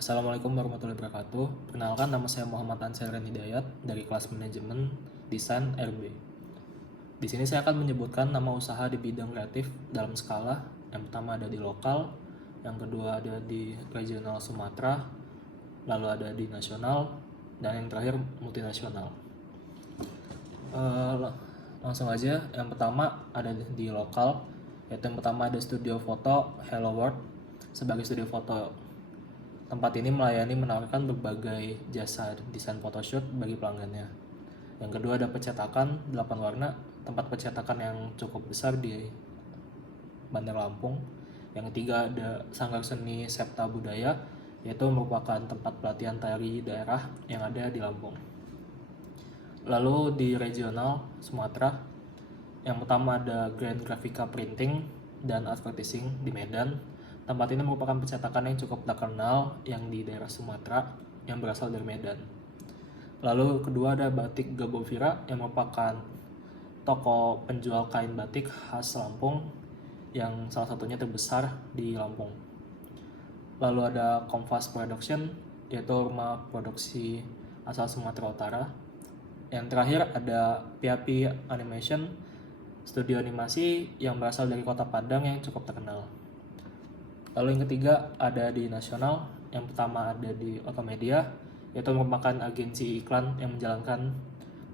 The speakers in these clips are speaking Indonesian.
Assalamualaikum warahmatullahi wabarakatuh. Perkenalkan, nama saya Muhammad Ansarian Hidayat dari kelas manajemen desain RB. Di sini saya akan menyebutkan nama usaha di bidang kreatif dalam skala. Yang pertama ada di lokal, yang kedua ada di regional Sumatera, lalu ada di nasional, dan yang terakhir multinasional. Eh, Langsung aja, yang pertama ada di lokal, yaitu yang pertama ada studio foto Hello World. Sebagai studio foto, tempat ini menawarkan berbagai jasa desain photoshoot bagi pelanggannya. Yang kedua ada pencetakan 8 warna, tempat pencetakan yang cukup besar di Bandar Lampung. Yang ketiga ada Sanggar Seni Septa Budaya, yaitu merupakan tempat pelatihan tari daerah yang ada di Lampung. Lalu di regional Sumatera, yang pertama ada Grand Graphica Printing dan Advertising di Medan. Tempat ini merupakan pencetakan yang cukup terkenal yang di daerah Sumatera yang berasal dari Medan. Lalu kedua ada Batik Gabovira yang merupakan toko penjual kain batik khas Lampung yang salah satunya terbesar di Lampung. Lalu ada Kompas Production, yaitu rumah produksi asal Sumatera Utara. Yang terakhir ada PAP Animation, studio animasi yang berasal dari kota Padang yang cukup terkenal. Lalu yang ketiga ada di nasional, yang pertama ada di Otomedia, yaitu merupakan agensi iklan yang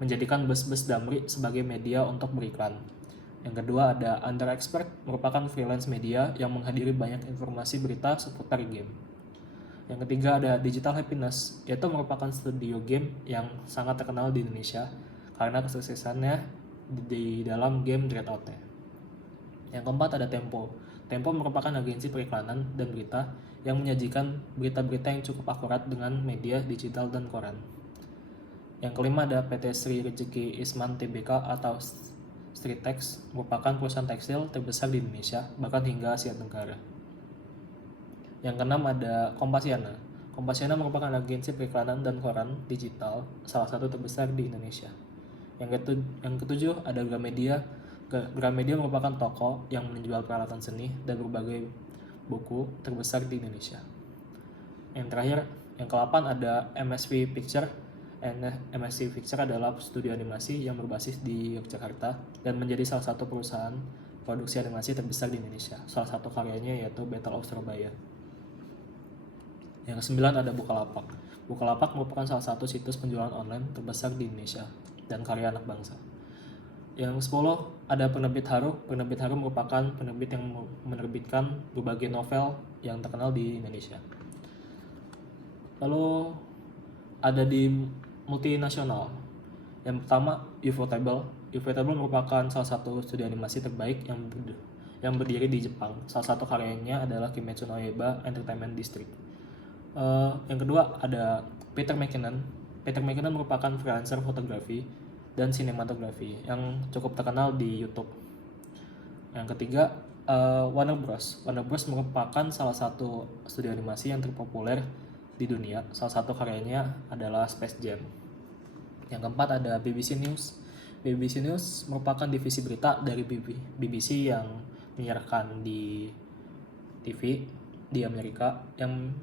menjadikan bus-bus Damri sebagai media untuk beriklan. Yang kedua ada Under Expert, merupakan freelance media yang menghadiri banyak informasi berita seputar game. Yang ketiga ada Digital Happiness, yaitu merupakan studio game yang sangat terkenal di Indonesia karena kesuksesannya di dalam game Dreadout. Yang keempat ada Tempo. Tempo merupakan agensi periklanan dan berita yang menyajikan berita-berita yang cukup akurat dengan media digital dan koran. Yang kelima ada PT Sri Rezeki Isman Tbk atau Stritex, merupakan perusahaan tekstil terbesar di Indonesia, bahkan hingga Asia Tenggara. Yang keenam ada Kompasiana. Kompasiana merupakan agensi periklanan dan koran digital salah satu terbesar di Indonesia. Yang ketujuh ada Gramedia. Gramedia merupakan toko yang menjual peralatan seni dan berbagai buku terbesar di Indonesia. Yang terakhir, yang ke-8 ada MSV Picture. MSV Picture adalah studio animasi yang berbasis di Yogyakarta dan menjadi salah satu perusahaan produksi animasi terbesar di Indonesia. Salah satu karyanya yaitu Battle of Surabaya. Yang ke-9 ada Bukalapak. Bukalapak merupakan salah satu situs penjualan online terbesar di Indonesia dan karya anak bangsa. Yang ke-10 ada Penerbit Haru. Penerbit Haru merupakan penerbit yang menerbitkan berbagai novel yang terkenal di Indonesia. Lalu ada di multinasional. Yang pertama Ufotable. Ufotable merupakan salah satu studio animasi terbaik yang berdiri di Jepang. Salah satu karyanya adalah Kimetsu no Yaiba Entertainment District. Yang kedua ada Peter McKinnon. Peter McKinnon merupakan freelancer fotografi dan sinematografi yang cukup terkenal di YouTube. Yang ketiga Warner Bros. Warner Bros merupakan salah satu studio animasi yang terpopuler di dunia. Salah satu karyanya adalah Space Jam. Yang keempat ada BBC News. BBC News merupakan divisi berita dari BBC yang menyiarkan di TV di Amerika yang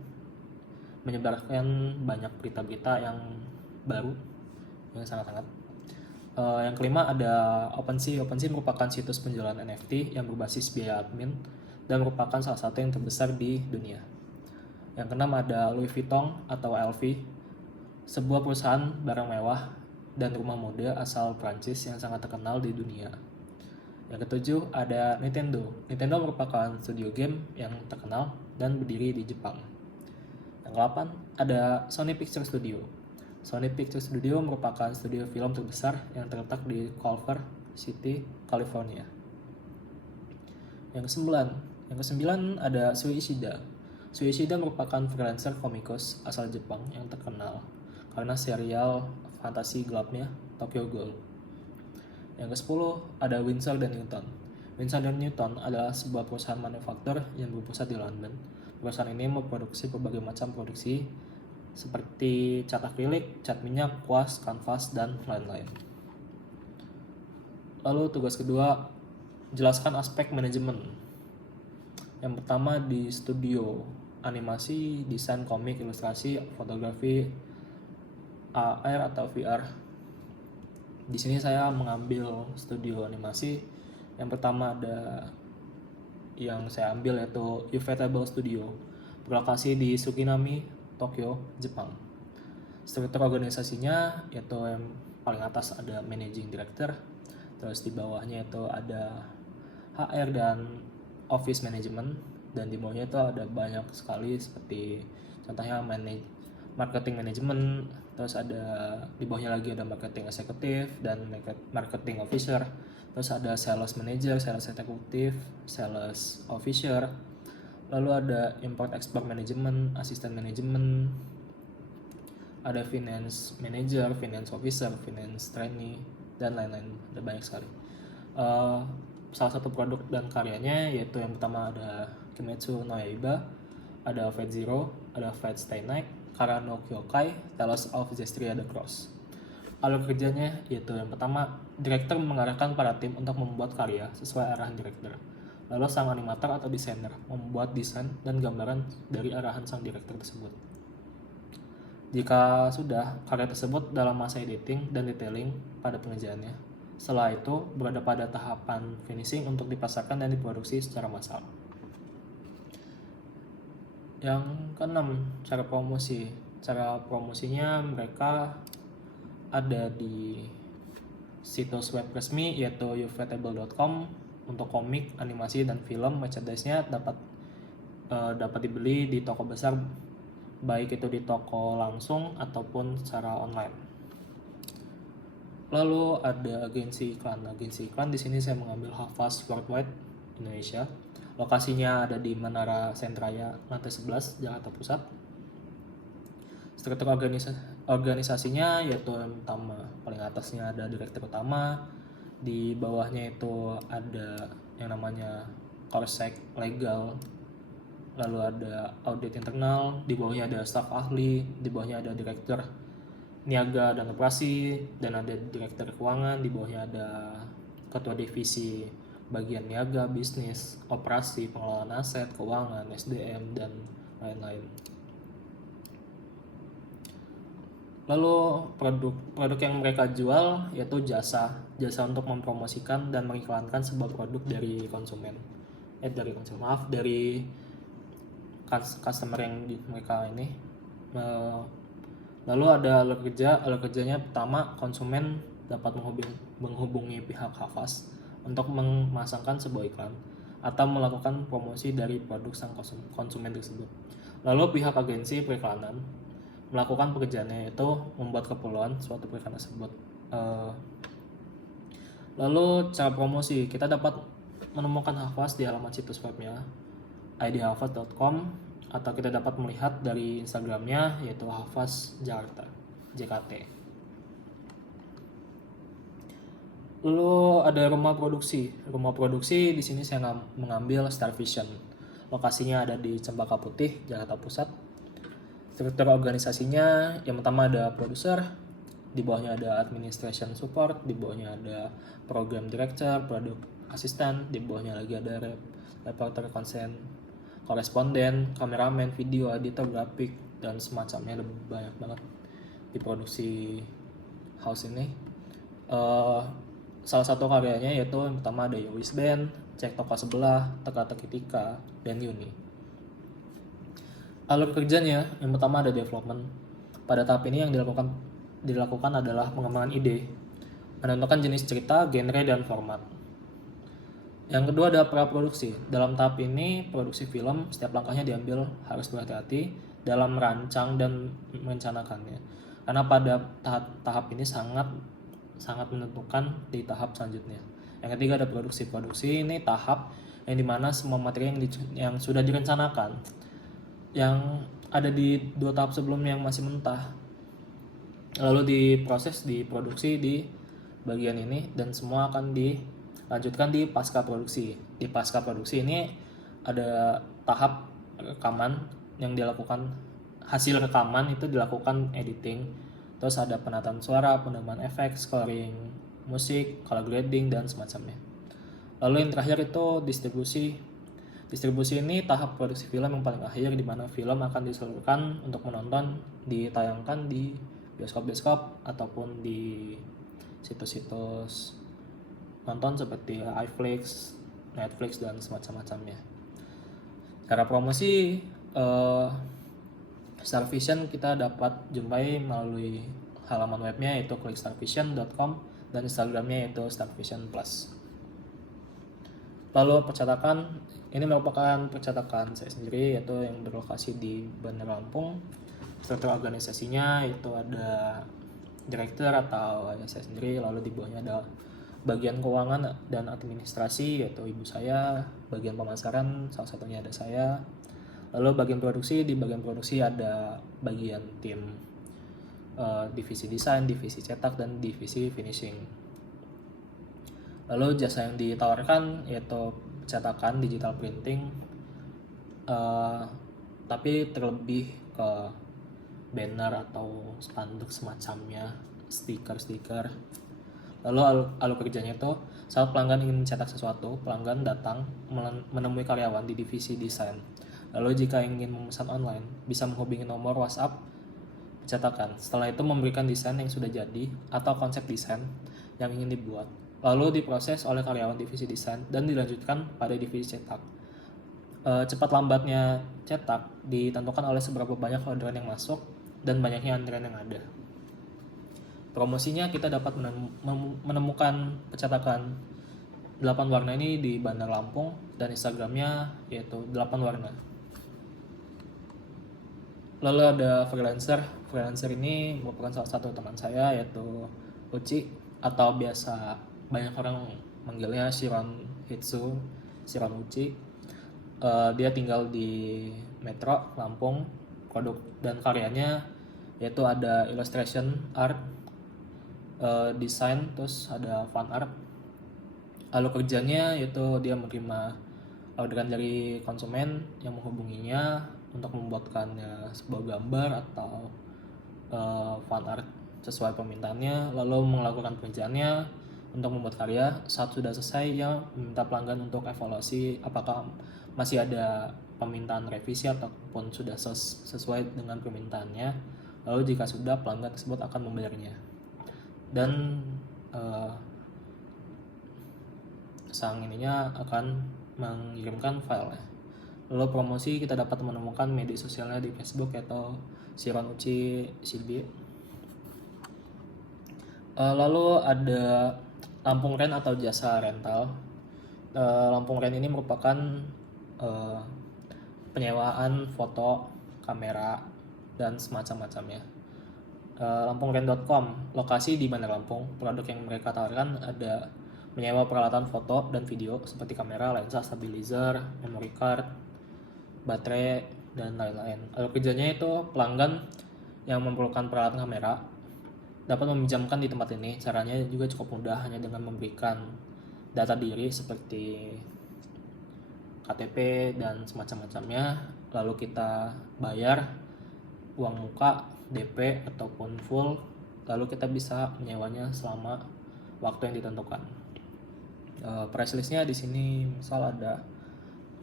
menyebarkan banyak berita-berita yang baru yang sangat-sangat. Yang kelima ada OpenSea. OpenSea merupakan situs penjualan NFT yang berbasis biaya admin dan merupakan salah satu yang terbesar di dunia. Yang keenam ada Louis Vuitton atau LV, sebuah perusahaan barang mewah dan rumah mode asal Prancis yang sangat terkenal di dunia. Yang ketujuh ada Nintendo. Nintendo merupakan studio game yang terkenal dan berdiri di Jepang. Yang ke-8 ada Sony Pictures Studio. Sony Pictures Studio merupakan studio film terbesar yang terletak di Culver City, California. Yang ke-9 ada Sui Ishida. Sui Ishida merupakan freelancer komikus asal Jepang yang terkenal karena serial fantasi gelapnya Tokyo Ghoul. Yang ke-10 ada Winsor & Newton. Winsor & Newton adalah sebuah perusahaan manufaktur yang berpusat di London. Perusahaan ini memproduksi berbagai macam produksi seperti cat akrilik, cat minyak, kuas, kanvas, dan lain-lain. Lalu tugas kedua, jelaskan aspek manajemen. Yang pertama di studio animasi, desain komik, ilustrasi, fotografi, AR atau VR. Di sini saya mengambil studio animasi. Yang pertama ada yang saya ambil yaitu Ufotable Studio, berlokasi di Suginami, Tokyo, Jepang. Struktur organisasinya yaitu yang paling atas ada Managing Director, terus di bawahnya itu ada HR dan Office Management, dan di bawahnya itu ada banyak sekali seperti contohnya Marketing Management, terus ada di bawahnya lagi ada Marketing Executive dan Marketing Officer, terus ada Sales Manager, Sales Executive, Sales Officer, lalu ada Import Export Management, Assistant Management, ada Finance Manager, Finance Officer, Finance Trainee, dan lain-lain, ada banyak sekali. Salah satu produk dan karyanya yaitu yang pertama ada Kimetsu no Yaiba, ada Fate Zero, ada Fate Stay Night, Kara no Kyokai, Tales of Zestria the Cross. Alur kerjanya yaitu yang pertama, direktur mengarahkan para tim untuk membuat karya sesuai arahan direktur. Lalu sang animator atau desainer membuat desain dan gambaran dari arahan sang direktur tersebut. Jika sudah, karya tersebut dalam masa editing dan detailing pada pengerjaannya. Setelah itu, berada pada tahapan finishing untuk dipasarkan dan diproduksi secara massal. Yang keenam, cara promosi. Cara promosinya mereka ada di situs web resmi yaitu ufotable.com. Untuk komik, animasi, dan film, merchandise-nya dapat dibeli di toko besar, baik itu di toko langsung ataupun secara online. Lalu ada agensi iklan. Agensi iklan di sini saya mengambil Hafaz Worldwide Indonesia. Lokasinya ada di Menara Sentraya, lantai 11, Jakarta Pusat. Struktur organisasinya yaitu yang pertama, paling atasnya ada direktur utama, di bawahnya itu ada yang namanya Korsek Legal, lalu ada audit internal, di bawahnya ada staf ahli, di bawahnya ada direktur niaga dan operasi, dan ada direktur keuangan, di bawahnya ada ketua divisi bagian niaga, bisnis, operasi, pengelolaan aset, keuangan, SDM, dan lain-lain. Lalu produk yang mereka jual yaitu jasa untuk mempromosikan dan mengiklankan sebuah produk dari dari customer yang mereka ini. Lalu ada alur kerjanya pertama, konsumen dapat menghubungi pihak Hafaz untuk memasangkan sebuah iklan atau melakukan promosi dari produk sang konsumen tersebut. Lalu pihak agensi periklanan melakukan pekerjaannya yaitu membuat keperluan suatu periklanan tersebut. Lalu cara promosi, kita dapat menemukan Hafaz di halaman situs webnya idhafaz.com, atau kita dapat melihat dari Instagramnya yaitu Hafaz Jakarta, JKT. Lalu ada rumah produksi. Rumah produksi di sini saya mengambil Star Vision. Lokasinya ada di Cempaka Putih, Jakarta Pusat. Struktur organisasinya yang pertama ada produser, di bawahnya ada administration support, di bawahnya ada program director, product assistant, di bawahnya lagi ada reporter, konsen, koresponden, kameramen, video, editor, grafik, dan semacamnya. Ada banyak banget di produksi house ini. Salah satu karyanya yaitu yang pertama ada Yowis Band, Cek Toko Sebelah, Teka-Teki Tika, dan Yuni. Alur kerjanya yang pertama ada development. Pada tahap ini yang dilakukan adalah pengembangan ide, menentukan jenis cerita, genre, dan format. Yang kedua ada praproduksi. Dalam tahap ini produksi film, setiap langkahnya diambil harus berhati-hati dalam merancang dan merencanakannya, karena pada tahap ini sangat menentukan di tahap selanjutnya. Yang ketiga ada produksi. Produksi ini tahap yang dimana semua materi yang sudah direncanakan, yang ada di dua tahap sebelumnya yang masih mentah, lalu diproses, diproduksi di bagian ini, dan semua akan dilanjutkan di pasca produksi. Di pasca produksi ini ada tahap rekaman yang dilakukan, hasil rekaman itu dilakukan editing, terus ada penataan suara, penambahan efek, scoring musik, color grading, dan semacamnya. Lalu yang terakhir itu distribusi. Distribusi ini tahap produksi film yang paling akhir, di mana film akan disalurkan untuk menonton, ditayangkan di bioskop-bioskop ataupun di situs-situs nonton seperti iFlix, Netflix, dan semacam-macamnya. Cara promosi Starvision kita dapat jumpai melalui halaman webnya yaitu clickstarvision.com dan Instagramnya yaitu Starvision Plus. Lalu percetakan, ini merupakan percetakan saya sendiri yaitu yang berlokasi di Bandar Lampung. Struktur organisasinya itu ada direktur atau saya sendiri, lalu di bawahnya ada bagian keuangan dan administrasi yaitu ibu saya, bagian pemasaran salah satunya ada saya. Lalu bagian produksi, di bagian produksi ada bagian tim divisi desain, divisi cetak, dan divisi finishing. Lalu jasa yang ditawarkan yaitu cetakan, digital printing, tapi terlebih ke banner atau spanduk semacamnya, stiker. Lalu alur kerjanya itu saat pelanggan ingin mencetak sesuatu, pelanggan datang menemui karyawan di divisi desain. Lalu jika ingin memesan online, bisa menghubungi nomor WhatsApp cetakan. Setelah itu memberikan desain yang sudah jadi atau konsep desain yang ingin dibuat. Lalu diproses oleh karyawan divisi desain dan dilanjutkan pada divisi cetak. Cepat lambatnya cetak ditentukan oleh seberapa banyak orderan yang masuk dan banyaknya antrian yang ada. Promosinya kita dapat menemukan percetakan 8 warna ini di Bandar Lampung dan Instagramnya yaitu 8 warna. Lalu ada freelancer. Freelancer ini merupakan salah satu teman saya yaitu Uci atau biasa banyak orang manggilnya Shiron Hitsu, Shiron Uci. Dia tinggal di Metro Lampung. Produk dan karyanya yaitu ada illustration art, desain, terus ada fan art. Lalu kerjanya yaitu dia menerima orderan dari konsumen yang menghubunginya untuk membuatkannya sebuah gambar atau fan art sesuai permintaannya, lalu melakukan pengerjaannya untuk membuat karya. Saat sudah selesai, ia meminta pelanggan untuk evaluasi apakah masih ada permintaan revisi ataupun sudah sesuai dengan permintaannya. Lalu jika sudah, pelanggan tersebut akan membayarnya dan sang ininya akan mengirimkan file. Lalu promosi kita dapat menemukan media sosialnya di Facebook atau Shiron Uchi CB. Lalu ada Lampung Rent atau jasa rental. Lampung Rent ini merupakan penyewaan foto, kamera, dan semacam-macamnya. Lampungrent.com, lokasi di Bandar Lampung. Produk yang mereka tawarkan ada menyewa peralatan foto dan video seperti kamera, lensa, stabilizer, memory card, baterai, dan lain-lain. Alur kerjanya itu pelanggan yang memerlukan peralatan kamera dapat meminjamkan di tempat ini. Caranya juga cukup mudah, hanya dengan memberikan data diri seperti KTP dan semacam-macamnya. Lalu kita bayar uang muka, DP ataupun full, lalu kita bisa menyewanya selama waktu yang ditentukan. Price listnya di sini misal ada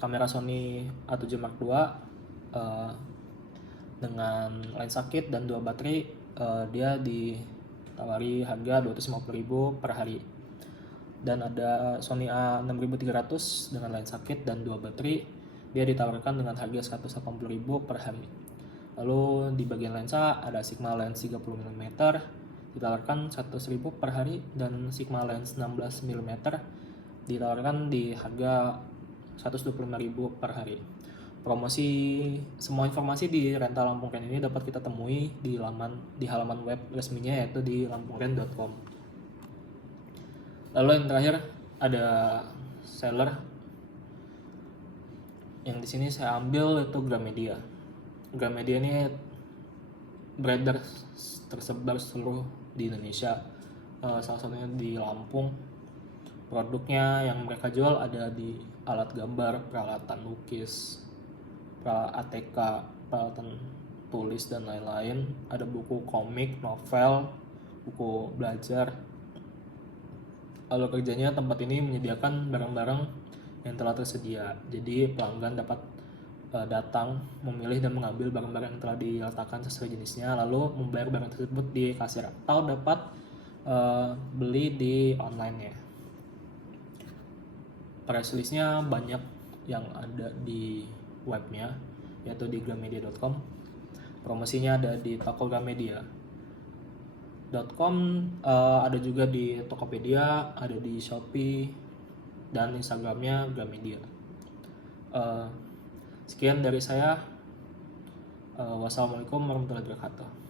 kamera Sony A7 Mark II dengan lensa kit dan 2 baterai, dia ditawari harga 250.000 per hari. Dan ada Sony A6300 dengan lensa kit dan 2 baterai, dia ditawarkan dengan harga 180.000 per hari. Lalu di bagian lensa ada Sigma lens 30 mm ditawarkan 100.000 per hari, dan Sigma lens 16 mm ditawarkan di harga 125.000 per hari. Promosi semua informasi di rental Lampung Rent ini dapat kita temui di halaman web resminya yaitu di lampungrent.com. Lalu yang terakhir ada seller yang di sini saya ambil itu Gramedia. Gramedia ini beredar tersebar seluruh di Indonesia, salah satunya di Lampung. Produknya yang mereka jual ada di alat gambar, peralatan lukis, ATK, peralatan tulis, dan lain-lain. Ada buku komik, novel, buku belajar. Lalu kerjanya tempat ini menyediakan barang-barang yang telah tersedia. Jadi pelanggan dapat datang, memilih dan mengambil barang-barang yang telah diletakkan sesuai jenisnya, lalu membayar barang tersebut di kasir atau dapat beli di online ya. Price listnya banyak yang ada di webnya, yaitu di gramedia.com. Promosinya ada di toko gramedia.com, ada juga di Tokopedia, ada di Shopee, dan Instagramnya Gramedia. Sekian dari saya. Wassalamualaikum warahmatullahi wabarakatuh.